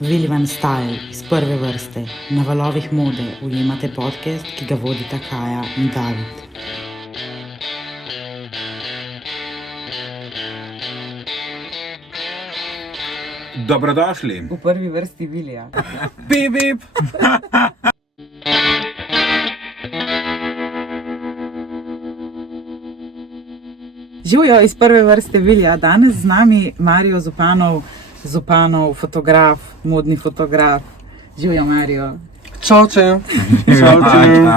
Vilvan Style iz prve vrste, na valovih mode ujemate podcast, ki ga vodita Kaja in David. Dobrodošli. V prvi vrsti Vilija. Bip, bip. Živijo iz prve vrste Vilija. Danes z nami Mario Zupanov, fotograf, modni fotograf. Živijo, Mario. Čauče. Čauče.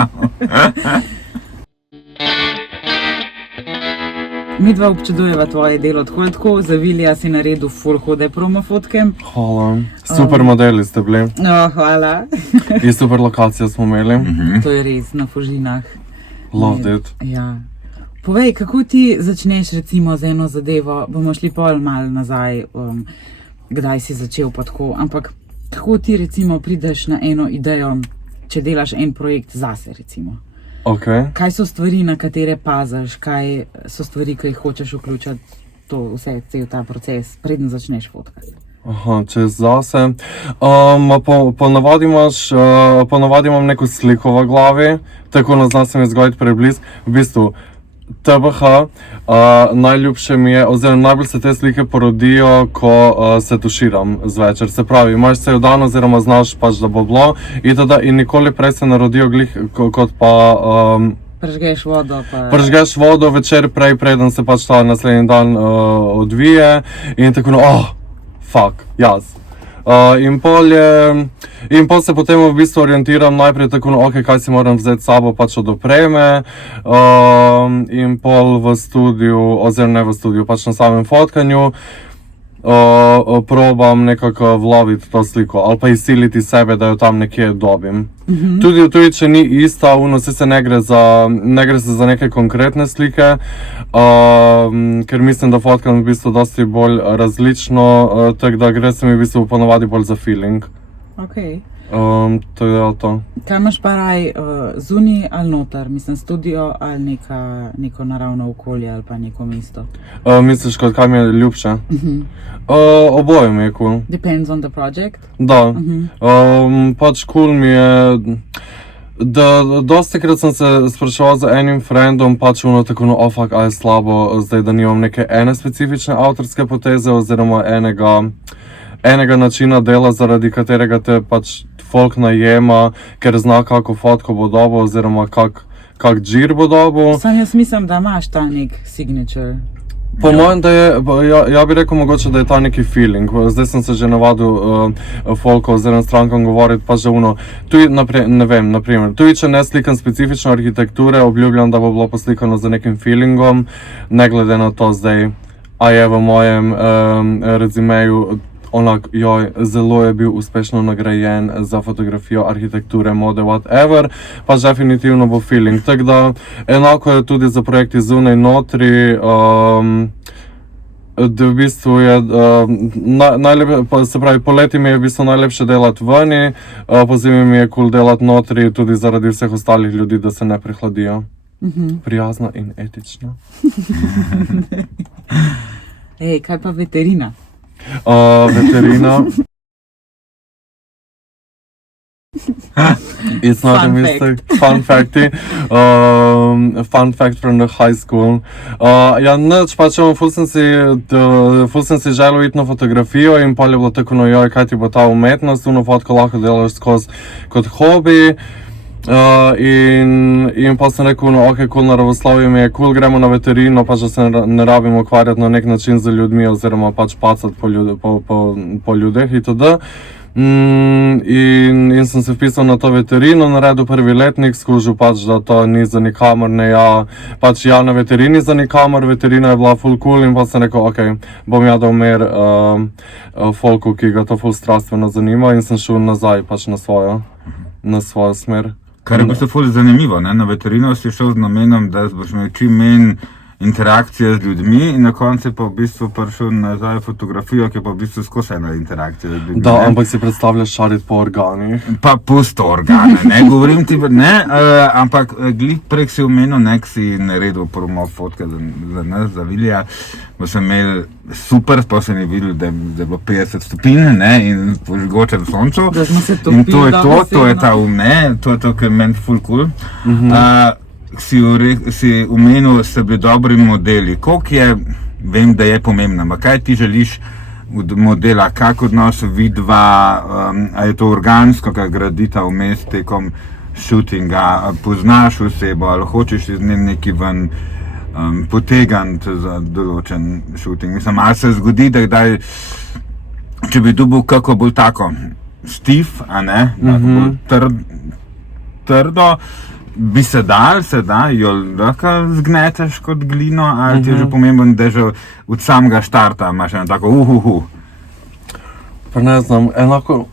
Midva občudujeva tvoje delo tako, za Vilija si naredil full hude promo fotke. Hvala. Super modeli ste bili. Hvala. In super lokacijo smo imeli. To je res, na Fužinah. Loved it. Ja. Povej, kako ti začneš recimo z eno zadevo, bomo šli pol malo nazaj, kdaj si začel pa tako, ampak kako ti recimo prideš na eno idejo, če delaš en projekt zase recimo? Okay. Kaj so stvari, na katere paziš, kaj so stvari, ki jih hočeš vključiti, to vse, cel ta proces, preden začneš fotkati? Aha, če zase. Ponavadi imam neko sliko v glavi, tako ne znam se mi zgoditi preblizu. V bistvu, TBH, najljubše mi je, oziroma najbolj se te slike porodijo, ko se tuširam zvečer. Se pravi, imaš cel dan oziroma znaš pač, da bo bilo in nikoli prej se narodijo glih kot pa... Pržgeš vodo pa... Pržgeš vodo večer prej, preden se pač ta naslednji dan odvije in tako fuck, jaz. In pol se potem v bistvu orientiram najprej tako, ok, kaj si moram vzeti s sabo pač od opreme, in pol v studiu, oziroma ne v studiu, pač na samem fotkanju, probam nekako vloviti to sliko ali pa izsiliti sebe, da jo tam nekje dobim. Tudi če ni ista, se ne gre za neke konkretne slike, ker mislim, da fotkam v bistvu dosti bolj različno, tako da gre se mi v bistvu ponovadi bolj za feeling. Okay. To je to. Kaj imaš pa raj, zunaj ali noter? Mislim, studio ali neko naravno okolje ali pa neko mesto? Misliš, kaj mi je ljubše? Oboje mi je cool. Depends on the project? Da. Pač cool mi je, da dostikrat sem se spraševal z enim friendom, pač tako, fuck, a je slabo zdaj, da nimam neke ene specifične avtorske poteze oziroma enega načina dela, zaradi katerega te pač folk najema, ker zna kako fotko bo dobo oziroma kak džir bo dobo. Sam jaz mislim, da imaš ta nek signature. Po mojem, da je, ja bi rekel mogoče, da je ta neki feeling. Zdaj sem se že navadil folkov oziroma strankam govoriti, pa že ne vem, naprimer, tudi če ne slikam specifično arhitekture, obljubljam, da bo bilo poslikano z nekim feelingom, ne glede na to zdaj, a je v mojem rezimeju zelo je bil uspešno nagrajen za fotografijo arhitekture, mode, whatever, pa definitivno bo feeling. Tako da, enako je tudi za projekti zunaj notri, da v bistvu je, se pravi, poleti mi je v bistvu najlepše delati vani, pozimi mi je cool delati notri, tudi zaradi vseh ostalih ljudi, da se ne prehladijo. Prijazno in etično. Ej, kaj pa veterina? Veterina. It's not a mistake. Fun facty. Fun fact from the high school. Ja, nič, pač ful sem si želel iti na fotografijo in pol je bilo tako, kaj ti bo ta umetnost, fotko lahko delaš skozi kot hobi. In pa sem rekel, ok, cool, naravoslovje mi je cool, gremo na veterino, pač da se ne rabimo ukvarjati na nek način z ljudmi oziroma pač pacati po ljudeh itd. In sem se vpisal na to veterino, naredil prvi letnik, skužil pač, da to ni za nikamor, ne ja, pač ja na veterini za nikamor, veterina je bila full cool in pa sem rekel, ok, bom ja dal mer folku, ki ga to full strastveno zanima in sem šel nazaj pač na svojo smer. Kar je v bistvu ful zanimivo, ne? Na veterino si šel z namenom, da boš imel čim manj interakcija z ljudmi in na koncu je pa v bistvu prišel nazaj v fotografijo, ki je pa v bistvu skozi ena interakcija z ljudmi. Da, ampak si predstavljaš šariti po organih. Pa pusto organe, ne govorim ti, ne, ampak glih prek si omenil, ne, ki si naredil promo fotke za nas, za Vilija, bo sem imel super, pa sem je videl, da je bilo 50 stopinj, ne, in po žgočem soncu. Da smo se In topili, to je to, to je dobesedno. ta ne, to je to, kar je meni ful cool. Si omenil, ste bili dobri modeli. Koliko je, vem, da je pomembno, ampak kaj ti želiš od modela, kak odnos vidva, a je to organsko, kaj gradita vmes tekom shootinga, poznaš osebo, ali hočeš iz nje neki ven potegniti za določen shooting. Mislim, ali se zgodi, da kdaj, če bi dobil kako bolj tako stiv, a ne, bolj trdo, bi se da, jo lahko zgneteš kot glino, ali ti je že pomemben, da že od samega štarta imaš eno tako Pa ne znam, enako...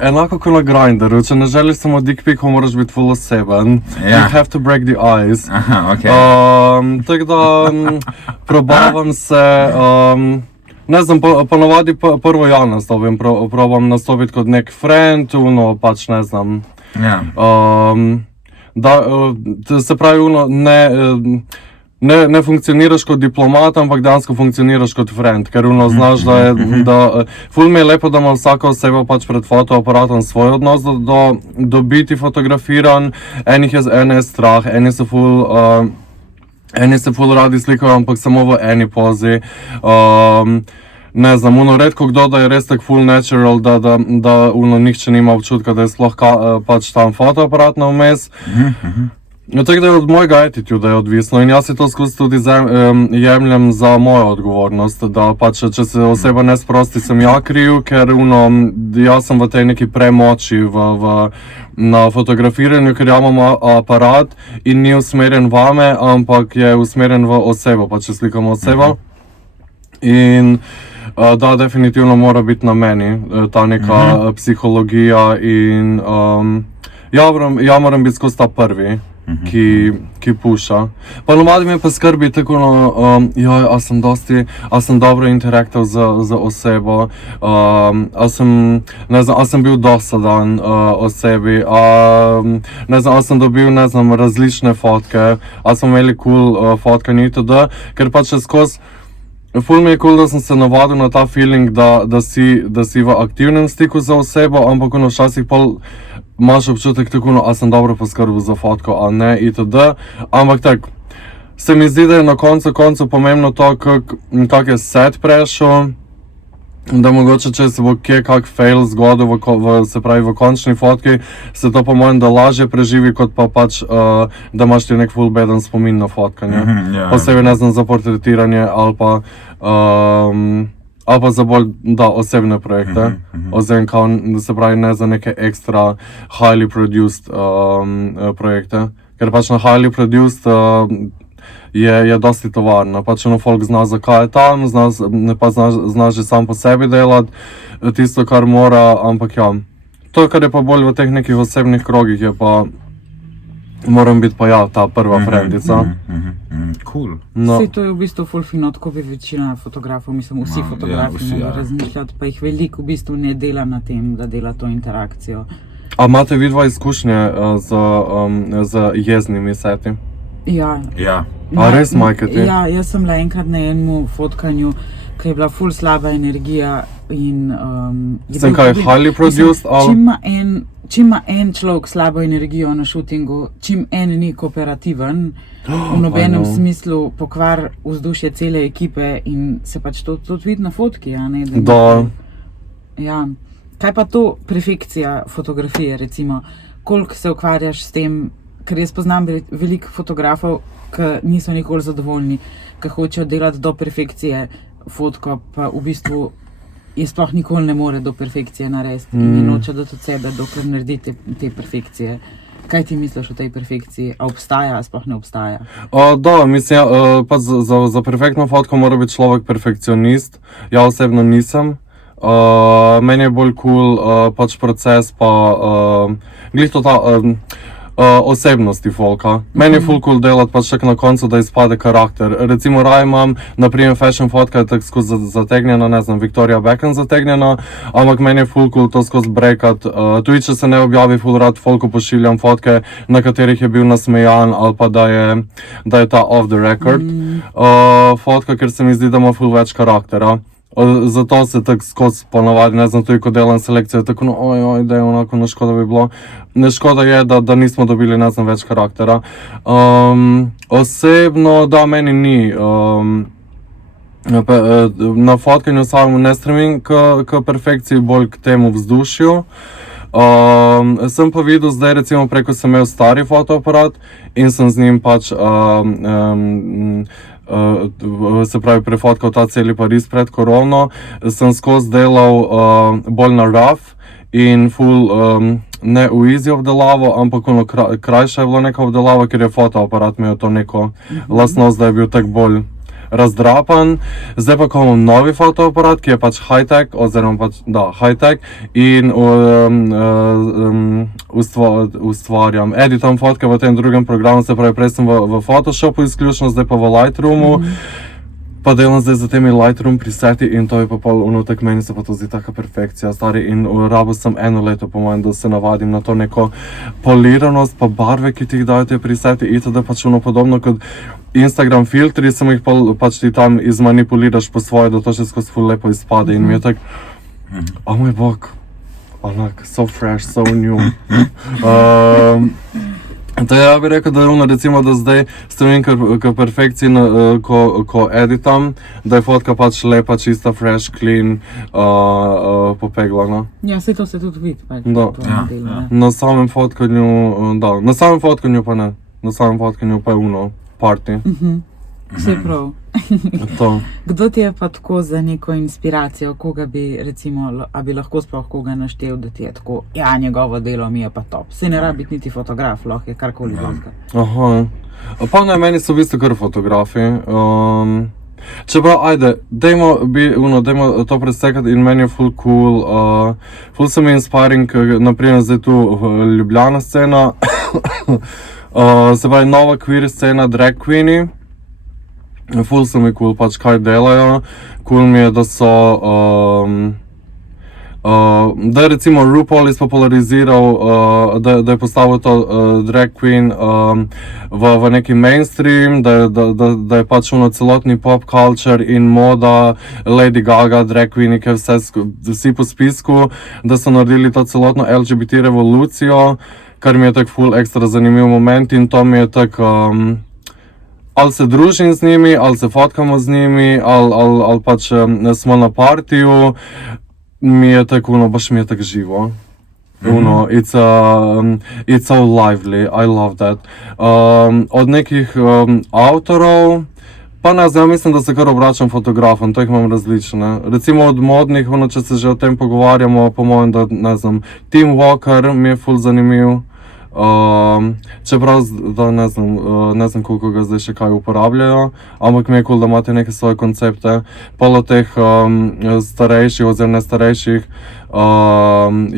enako kot na Grindru, če ne želiš samo dick pic, moraš biti full oseben. Ja. You have to break the ice. Aha, okej. Tako da probavam se, ne znam, ponavadi prvo ja nastopim, probam nastopiti kot nek friend, pač ne znam. Ja. Se pravi, ne funkcioniraš kot diplomat, ampak dejansko funkcioniraš kot friend, ker znaš, ful mi je lepo, da ima vsaka oseba pač pred fotoaparatom svoj odnos do biti fotografiran, ene je strah, eni se ful radi slikajo, ampak samo v eni pozi. Ne znam, redko kdo, da je res tak full natural, da nihče nima občutka, da je sploh pač tam fotoaparat na vmes. Tako da je od mojega attituda odvisno in jaz si to skozi tudi jemljem za mojo odgovornost, da pač, če se oseba ne sprosti, sem ja kriv, ker jaz sem v tej neki premoči na fotografiranju, ker ja imam aparat in ni usmerjen vame, ampak je usmerjen v osebo, pa če slikam osebo. In da, definitivno mora biti na meni ta neka psihologija in ja moram biti skozi ta prvi, ki puša. Pa navadi me pa skrbi tako, a sem dobro interaktal z osebo, a sem bil dosadan osebi, ne znam, a sem dobil, ne znam, različne fotke, a smo imeli cool fotkanje itd., ker pač skozi ful mi je cool, da sem se navadil na ta feeling, da si v aktivnem stiku z osebo, ampak včasih pol imaš občutek tako, a sem dobro poskrbel za fotko, a ne, itd. Ampak tako, se mi zdi, da je na koncu pomembno to, kak je set prešel, da mogoče, če se bo kje kak fail zgodil, se pravi v končni fotki, se to po mojem, da lažje preživi, kot pa pač, da imaš ti nek full beden spomin na fotkanje. Posebej, ne znam, za portretiranje ali pa za bolj, da, osebne projekte. Oziroma, se pravi, ne za neke ekstra highly produced projekte. Ker pač na highly produced je dosti tovarna, pač folk zna, zakaj je tam, zna že sam po sebi delati tisto, kar mora, ampak ja. To, kar je pa bolj v teh nekih osebnih krogih, je pa, moram biti pa ja, ta prva frendica. Cool. Vse to je v bistvu ful fino, tako bi večina fotografov, mislim, vsi fotografi mogli razmišljati, pa jih veliko v bistvu ne dela na tem, da dela to interakcijo. A imate vidva izkušnje z jeznimi seti? Ja. A res, Majke, ti? Ja, jaz sem bila enkrat na enem fotkanju, ki je bila ful slaba energija in... Sem kaj, highly produced, ali? Čim ima en človek slabo energijo na shootingu, čim en ni kooperativen, v nobenem smislu pokvar vzdušje cele ekipe in se pač to tudi vidi na fotki, a ne? Da. Ja. Kaj pa to perfekcija fotografije, recimo? Koliko se ukvarjaš s tem? Ker jaz poznam veliko fotografov, ki niso nikoli zadovoljni, ki hočejo delati do perfekcije fotko, pa v bistvu je sploh nikoli ne more do perfekcije narediti in ne noče dati od sebe, dokler naredi te perfekcije. Kaj ti misliš o tej perfekciji? A obstaja, a sploh ne obstaja? Da, mislim, pa za perfektno fotko mora biti človek perfekcionist. Ja osebno nisem. Meni je bolj cool pač proces, pa glih to ta... osebnosti folka. Meni je ful cool delati pač tako na koncu, da izpade karakter. Recimo raje imam, naprimer fashion fotka je tako skozi zategnjena, ne znam, Victoria Beckham zategnjena, ampak meni je ful cool to skozi breakat. Tudi če se ne objavi ful rad folku pošiljam fotke, na katerih je bil nasmejan ali pa da je ta off the record fotka, ker se mi zdi, da ima ful več karaktera. Zato se tako skozi ponavadi, ne znam, tudi ko delam selekcijo, tako oj, da je onako, no škoda bi bilo. Ne škoda je, da nismo dobili, ne znam, več karaktera. Osebno, da, meni ni. Na fotkanju samemu ne stremim k perfekciji, bolj k temu vzdušju. Sem pa videl zdaj, recimo preko sem imel stari fotoaparat in sem z njim pač se pravi prefotkal ta celi Pariz pred korono, sem skozi delal bolj na rough in ful ne v easy obdelavo, ampak ono krajša je bila neka obdelava, ker je fotoaparat imel to neko lastnost, da je bil tako bolj razdrapan. Zdaj pa, ko imam novi fotoaparat, ki je pač high-tech, oziroma pač, da, high-tech in ustvarjam, editam fotke v tem drugem programu, se pravi, prej sem v Photoshopu izključno, zdaj pa v Lightroomu. Pa delam zdaj za temi Lightroom preseti in to je pa pol tako, meni se pa to zdi taka perfekcija, stari, in rabil sem 1 leto po mojem, da se navadim na to neko poliranost, pa barve, ki ti jih dajo te preseti, itd. Pač podobno kot Instagram filtri, sem jih pač ti tam izmanipuliraš po svoje, da to še skozi ful lepo izpade in mi je tako, oh moj bog, onak, so fresh, so new. To ja bi rekel, da je recimo, da zdaj stremim k perfekciji, ko editam, da je fotka pač lepa, čista, fresh, clean, popeglana. Ja, saj to se tudi vidi, pač. Da. Na samem fotkanju, da, na samem fotkanju pa ne, na samem fotkanju pa je party. Vse prav. To. Kdo ti je pa tako za neko inspiracijo, koga bi recimo, a bi lahko sploh koga naštel, da ti je tako, ja, njegovo delo mi je pa top. Saj ne rabi biti niti fotograf, lahko je karkoli drugega. Aha. Pa ne, meni so v bistvu kar fotografi. Čeprav, ajde, dajmo to predsekati in meni je ful cool, ful sem inspiring, naprimer zdaj tu Ljubljana scena, se pravi nova queer scena, drag queeni. Ful so mi cool, pač kaj delajo, cool mi je, da so, da je recimo RuPaul izpopulariziral, da je postavil to drag queen v neki mainstream, da je pač celotni pop culture in moda, Lady Gaga, drag queeni, ki vsi po spisku, da so naredili to celotno LGBT revolucijo, kar mi je tak ful ekstra zanimiv moment in to mi je tak, ali se družim z njimi, ali se fotkamo z njimi, ali pač smo na partiju, mi je tako, baš mi je tako živo. It's so lively, I love that. Od nekih avtorov, pa ne znam, mislim, da se kar obračam fotografom, to jih imam različne. Recimo od modnih, če se že o tem pogovarjamo, po mojem, da ne znam, Tim Walker mi je ful zanimiv. Čeprav, da ne znam koliko ga zdaj še kaj uporabljajo, ampak mi je cool, da imate neke svoje koncepte. Pol od teh starejših oziroma ne starejših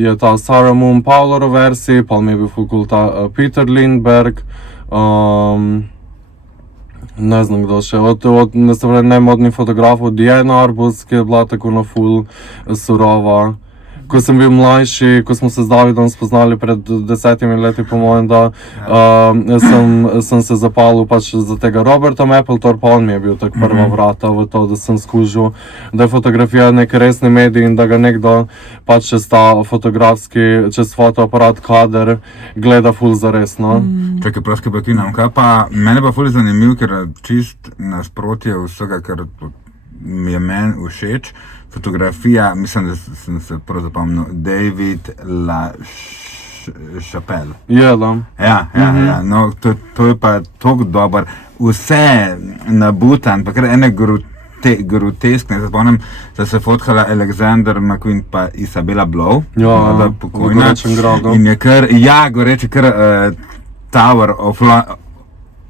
je ta Sarah Moon Paula Roversi, pa mi je bil ful cool ta Peter Lindbergh, ne znam kdo še, od nemodnih fotografov Diana Arbus, ki je bila tako na ful surova. Ko sem bil mlajši, ko smo se z Davidom spoznali pred 10 leti, po mojem, da sem se zapalil pač za tega Roberta Mapplethorpa, on mi je bil tako prva vrata v to, da sem skužil, da je fotografija nek resni medij in da ga nekdo pač čez ta fotografski, čez fotoaparat kader gleda ful zaresno. Čakaj, prosti prekinam, kaj pa mene pa ful zanimiv, ker čist nasprotje vsega, kar mi je meni všeč. Fotografija, mislim, da sem se prav zapomnil, David LaChapelle. Je, da. Ja, no, to je pa toliko dober, vse nabutan, pa kar ene groteskne, zapomnim, da se fotkala Alexander McQueen pa Isabella Blow, pokojna, in je kar, goreče kar Tower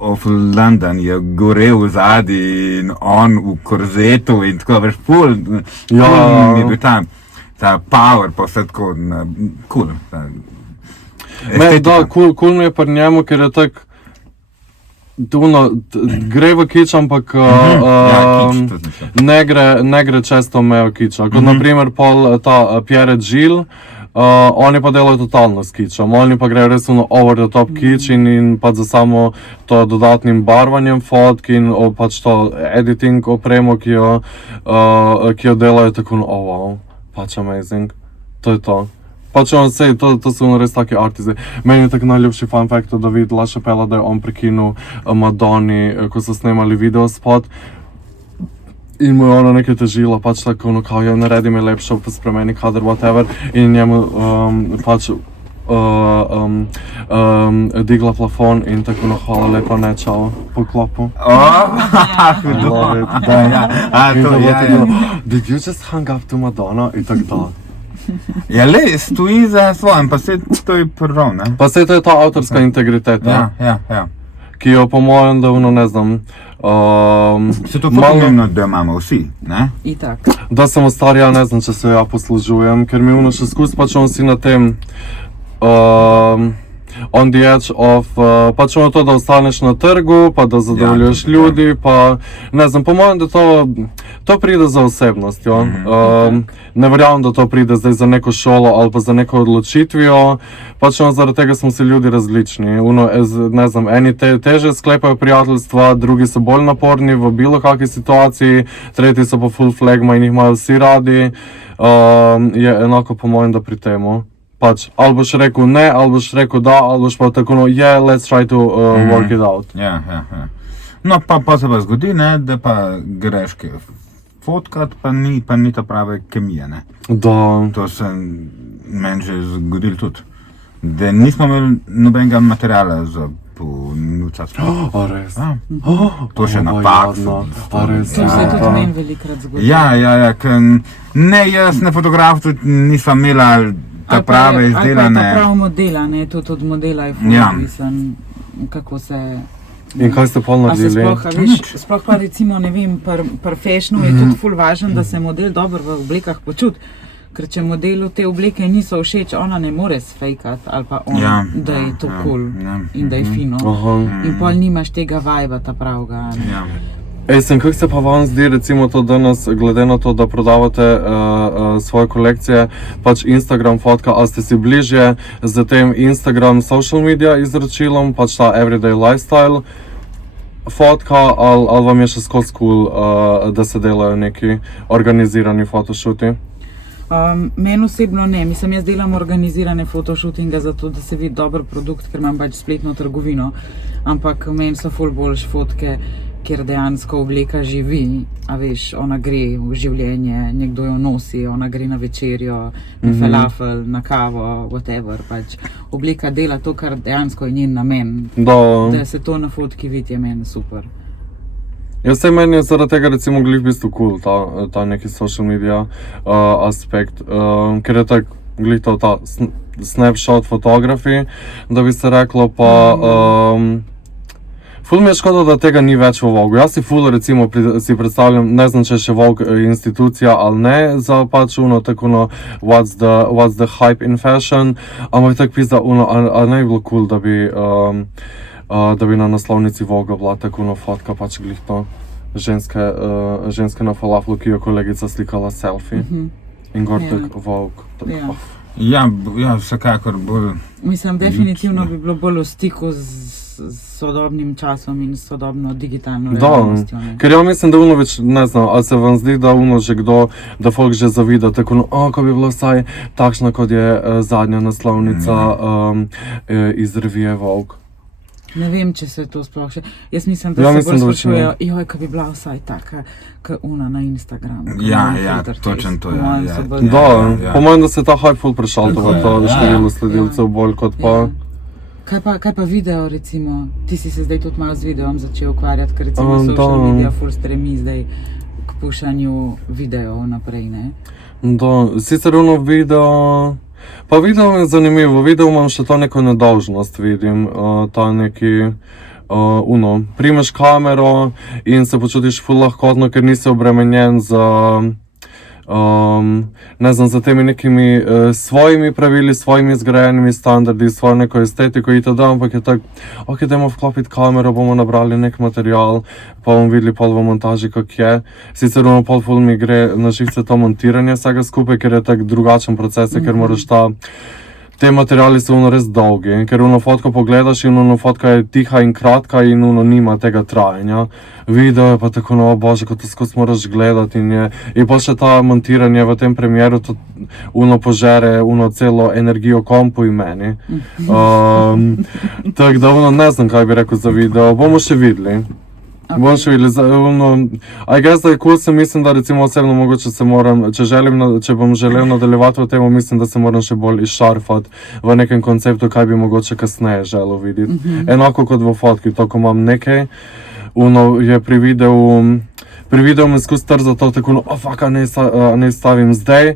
of London je gorel v zadnji in on v korzetu in tako, veš, ful mi je bil tam, ta power pa vse tako, cool. Da, cool mi je pri njemu, ker je tak, gre v kič, ampak kič, to znači. ne gre često mejo kiča. Kot naprimer pol ta Pierre Gilles, oni pa delajo totalno s kičom, oni pa grejo res over the top kič in pa za samo to dodatnim barvanjem fotk in pač to editing opremo, ki jo delajo tako, wow, pač amazing, to je to. Pač on sej, to so res taki artisti. Meni je tako najljubši fun fact od Davida LaChapelle, da je on prekinul Madonni, ko so snemali video spot. In mu je ona nekaj težila, pač tako, kao, ja, naredi me lepšo, pa spremeni kader, whatever. In njemu pač digla plafon in tako, hvala lepa, ne, čao, po klopu. Hudo. Did you just hang up to Madonna? In tako da. Ja, le, stoji za svojim, pa se to je prav, ne? Pa se to je ta avtorska integriteta, Ja. ki jo po mojem, da ne znam, Se to pomembno, da imamo vsi, ne? Itak. da sem star, ja ne znam, če se ja poslužujem, ker mi še skus, pač on si na tem on the edge of, pač ono to, da ostaneš na trgu, pa da zadovoljuješ ljudi, pa ne znam, po mojem, da to pride za osebnostjo. Ne verjamem, da to pride zdaj za neko šolo ali pa za neko odločitvijo, pač ono zaradi tega smo si ljudi različni. Ne znam, eni teže sklepajo prijateljstva, drugi so bolj naporni v bilo kakšni situaciji, tretji so pa full flegma in jih imajo vsi radi, je enako po mojem, da pri temu. Pač, ali boš rekel ne, ali boš rekel da, ali boš pa tako, yeah, let's try to work it out. Ja. No, pa se pa zgodi, ne, da pa greš fotkat, pa ni ta prave kemije, ne. Da. To se meni že zgodilo tudi. Da nismo imeli nobenega materiala za ponucati. A res? To še napak. A res? To se je tudi meni velikrat zgodilo. Ja, ne, jaz ne fotograf tudi nisem imela ta prave izdelane. Ali pa prav modela, ne, tudi od modela je ful odvisen, kako se... In kaj ste pol naredili? Sploh pa recimo, ne vem, pri fashionu je tudi ful važno, da se model dobro v oblekah počuti. Ker če modelu te obleke niso všeč, ona ne more sfejkati ali pa on, da je to cool in da je fino. In pol nimaš tega vibe ta pravega. Kako se pa vam zdi recimo to danes, glede na to, da prodavate svoje kolekcije, pač Instagram fotka, ali ste si bližje z tem Instagram social media izročilom, pač ta everyday lifestyle fotka, ali vam je še skozi cool, da se delajo neki organizirani photoshooti? Meni osebno ne, mislim, jaz delam organizirane fotoshootinge zato, da se vidi dober produkt, ker imam pač spletno trgovino, ampak meni so ful boljše fotke, kjer dejansko obleka živi, a veš, ona gre v življenje, nekdo jo nosi, ona gre na večerjo, na falafel, na kavo, whatever, pač obleka dela to, kar dejansko je njen namen. Da se to na fotki vidi, je meni super. Ja, sej meni je zaradi tega recimo glih v bistvu cool, ta neki social media aspekt, ker je tak glih to ta snapshot fotografi, da bi se reklo, pa ful mi je škoda, da tega ni več v Vogue. Jaz si ful recimo si predstavljam, ne znam, če je še Vogue institucija ali ne, za pač tako what's the hype in fashion, ampak tak pizda, a ne bi bilo cool, da bi na naslovnici Vogue bila tako fotka, pač glih to ženske na falaflu, ki jo kolegica slikala selfie in gor tak Vogue. Ja, vsekakor bolj... Mislim, definitivno bi bilo bolj v stiku z sodobnim časom in sodobno digitalno realnostjo. Ker ja mislim, da več, ne znam, ali se vam zdi, da že kdo, da folk že zavida, tako ko bi bilo vsaj takšna, kot je zadnja naslovnica iz revije Vogue. Ne vem, če se to sploh še... Jaz mislim, da se bolj sprašujejo, joj, ko bi bila vsaj taka, kot ona na Instagramu. Ja, točno to, ja. Po mojem, da se ta hype ful prešaltova, to število sledilcev bolj kot pa... Kaj pa video, recimo? Ti si se zdaj tudi malo z videom začel ukvarjati, ker recimo social media ful stremi zdaj k pušanju videov naprej, ne? Sicer video... Pa video je zanimivo, video imam še to neko nedolžnost, vidim, ta neki, primeš kamero in se počutiš ful lahkotno, ker nisi obremenjen ne znam, za temi nekimi svojimi pravili, svojimi zgrajenimi standardi, svojo neko estetiko itd., ampak je tako, ok, dajmo vklopiti kamero, bomo nabrali nek material, pa bomo videli pol v montaži, kak je. Sicer ono pol ful mi gre na živce to montiranje vsega skupaj, ker je tak drugačen proces, ker moraš te materiali so ono res dolgi, ker ono fotko pogledaš in ono fotka je tiha in kratka in ono nima tega trajanja. Video je pa tako, no bože, ko to skozi moraš gledati in pa še ta montiranje v tem premjeru, to ono požere ono celo energijo kompu in meni. Tako da ono ne znam, kaj bi rekel za video, bomo še videli. Bomo še videli, I guess, da je cool, mislim, da recimo osebno mogoče se moram, če bom želel nadaljevati v tem, mislim, da se moram še bolj izšarfati v nekem konceptu, kaj bi mogoče kasneje želel videti. Enako kot v fotki, to, ko imam nekaj, je pri videu me skozi trza to tako, fuck, a ne stavim zdaj,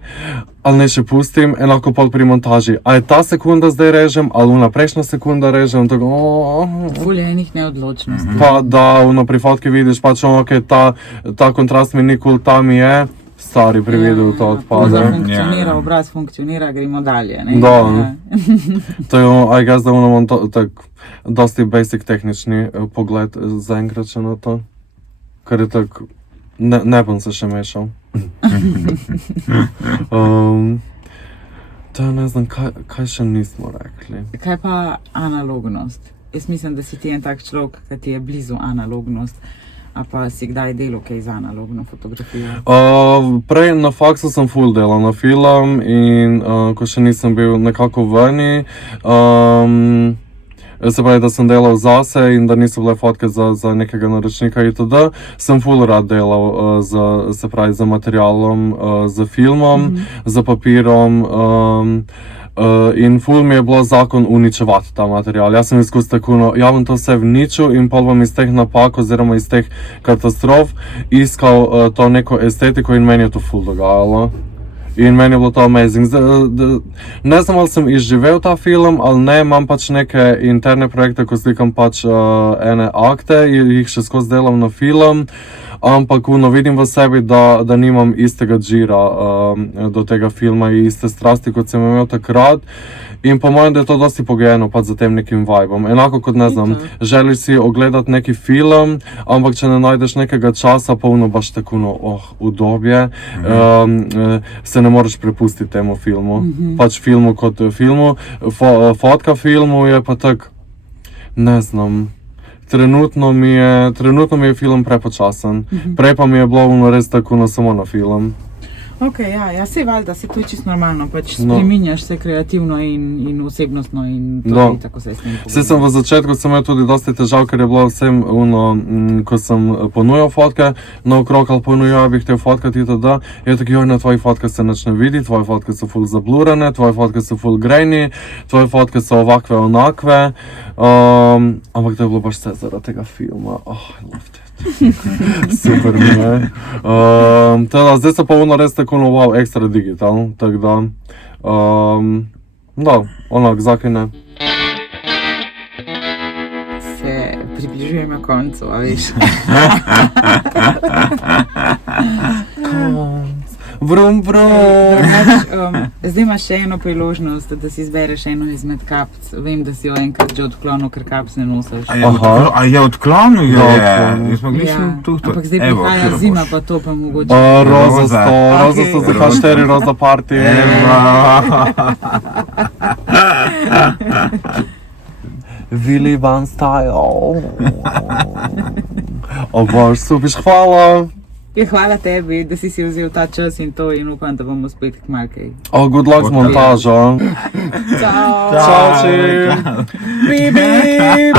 ali ne še pustim, enako pol pri montaži. A je ta sekunda zdaj režem, ali ona prejšnja sekunda režem, tako, Ful je enih neodločnosti. pa da pri fotki vidiš, pač ok, ta kontrast mi ni cool, ta mi je, stari pri videu to odpade. Poza funkcionira, obraz funkcionira, gremo dalje, ne? Da. Ja. To je, I guess, da imam tak dosti basic tehnični pogled zaenkrat še na to, ker je tak, ne bom se še mešal. To ne znam, kaj še nismo rekli. Kaj pa analognost? Jaz mislim, da si ti en tak človek, ki ti je blizu analognost, a pa si kdaj delal kaj za analogno fotografijo? Prej na faksu sem ful delal na film in ko še nisem bil nekako veni, se pravi, da sem delal zase in da niso bile fotke za nekega naročnika itd., sem ful rad delal se pravi, za materialom, za filmom, za papirom, in ful mi je bilo zakon uničevati ta material. Jaz sem izkus tako, no, ja bom to vse vničil in pol bom iz teh napak oziroma iz teh katastrof iskal to neko estetiko in meni je to ful dogajalo. In meni je bilo to amazing. Ne znam, ali sem izživel ta film ali ne, imam pač neke interne projekte, ko slikam pač ene akte, jih še skozi delam na film, ampak vidim v sebi, da nimam istega džira do tega filma in iste strasti, kot sem imel takrat. In po mojem, da je to dosti pogojeno pač za tem nekim vibom. Enako kot, ne znam, želiš si ogledati neki film, ampak če ne najdeš nekega časa, polno baš tako, udobje, se ne moreš prepustiti temu filmu. Pač filmu kot filmu. Fotka filmu je pa tak, ne znam, trenutno mi je film prepočasen. Prej pa mi je bilo res tako, samo na film. Ok, ja, sej valjda, se to je čisto normalno, pač spreminjaš se kreativno in osebnostno in to je tako se s tem pogovarjam. Saj sem v začetku imel tudi dosti težav, ker je bilo vsem ko sem ponujal fotke naokrog ali ponujal, bi hotel fotkati itd., je tako, na tvojih fotkah se nič ne vidi, tvoje fotke so ful zablurane, tvoje fotke so ful grejni, tvoje fotke so ovakve, onakve, ampak to je bilo baš vse zaradi tega filma, I loved it. Super mi je. Zdaj se pa res tako wow, ekstra digital, tako da, zakaj ne. Se približujemo koncu, a veš. Vrum, vrum. Zdaj imaš še eno priložnost, da si izbereš eno izmed kapic. Vem, da si jo enkrat že odklonil, ker kapic ne nosiš. A je odklonil? Jaz pa gledam tukaj. Ampak zdaj prihaja zima, pa to pa mogoče. Rozasto za H4, roza party. Willy Van Style. Bož, supiš, hvala. Hvala tebi, da si vzel ta čas in to in upam, da bomo spet kmalu kaj. Good luck z montažo. Čau! Čau, čim! Bip, bip!